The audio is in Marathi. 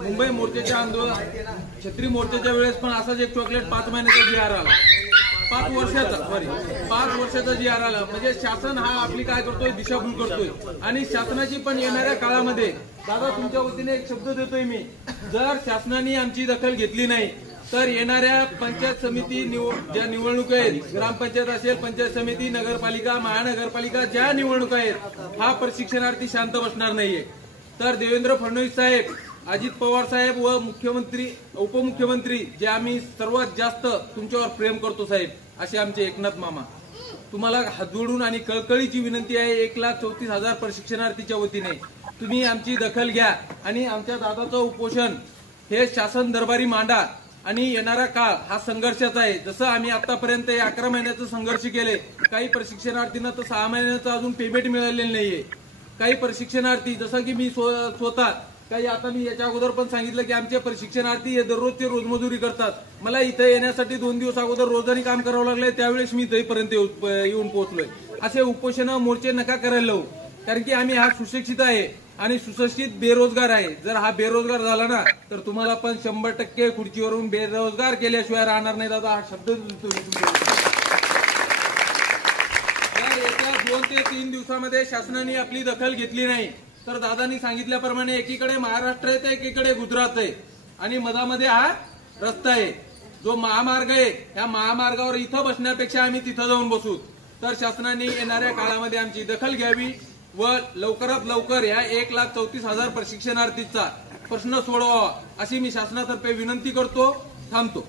मुंबई मोर्चाच्या आंदोलन छत्री मोर्चाच्या वेळेस पण असाच एक चॉकलेट 5 महिन्याचा जी आर आला, 5 वर्षाचा जी आर आला. म्हणजे शासन हा आपली काय करतोय, दिशाभूल करतोय. आणि शासनाची पण येणाऱ्या काळामध्ये दादा तुमच्या वतीने एक शब्द देतोय मी, जर शासनाने आमची दखल घेतली नाही तर येणाऱ्या पंचायत समिती ज्या निवडणुका आहेत, ग्रामपंचायत असेल, पंचायत समिती, नगरपालिका, महानगरपालिका, ज्या निवडणुका आहेत, हा प्रशिक्षणार्थी शांत बसणार नाहीये. तर देवेंद्र फडणवीस साहेब, अजित पवार साहेब व मुख्यमंत्री, उपमुख्यमंत्री, जे आम्ही सर्वात जास्त तुमच्यावर प्रेम करतो साहेब, असे आमचे एकनाथ मामा, तुम्हाला हात जोडून आणि कळकळीची विनंती आहे, 1,34,000 प्रशिक्षणार्थीच्या वतीने तुम्ही आमची दखल घ्या आणि आमच्या दादाचं उपोषण हे शासन दरबारी मांडा. आणि येणारा काळ हा संघर्षाचा आहे. जसं आम्ही आतापर्यंत 11 महिन्याचं संघर्ष केले, काही प्रशिक्षणार्थींना तर 6 महिन्याचं अजून पेमेंट मिळालेलं नाहीये. काही प्रशिक्षणार्थी, जसं की मी स्वतः काही, आता मी याच्या अगोदर पण सांगितलं की आमचे प्रशिक्षणार्थी हे दररोजचे रोजमजुरी करतात. मला इथे येण्यासाठी 2 दिवस अगोदर रोजानी काम करावं लागलंय, त्यावेळेस मी इथेपर्यंत येऊन पोहोचलोय. असे उपोषण मोर्चे नका करायला लावू, कारण की आम्ही हा सुशिक्षित आहे आणि सुशिक्षित बेरोजगार आहे. जर हा बेरोजगार झाला ना तर तुम्हाला पण 100% खुर्चीवरून बेरोजगार केल्याशिवाय राहणार नाही दादा, हा शब्द येत्या 2 ते 3 दिवसामध्ये शासनाने आपली दखल घेतली नाही तर दादांनी सांगितल्याप्रमाणे एकीकडे महाराष्ट्र आहे तर एकीकडे गुजरात आहे आणि मधामध्ये हा रस्ता आहे, जो महामार्ग आहे. या महामार्गावर इथं बसण्यापेक्षा आम्ही तिथं जाऊन बसू. तर शासनाने येणाऱ्या काळामध्ये आमची दखल घ्यावी व लवकरात लवकर या 1,34,000 प्रशिक्षणार्थीचा प्रश्न सोडवावा अशी मी शासनातर्फे विनंती करतो. थांबतो.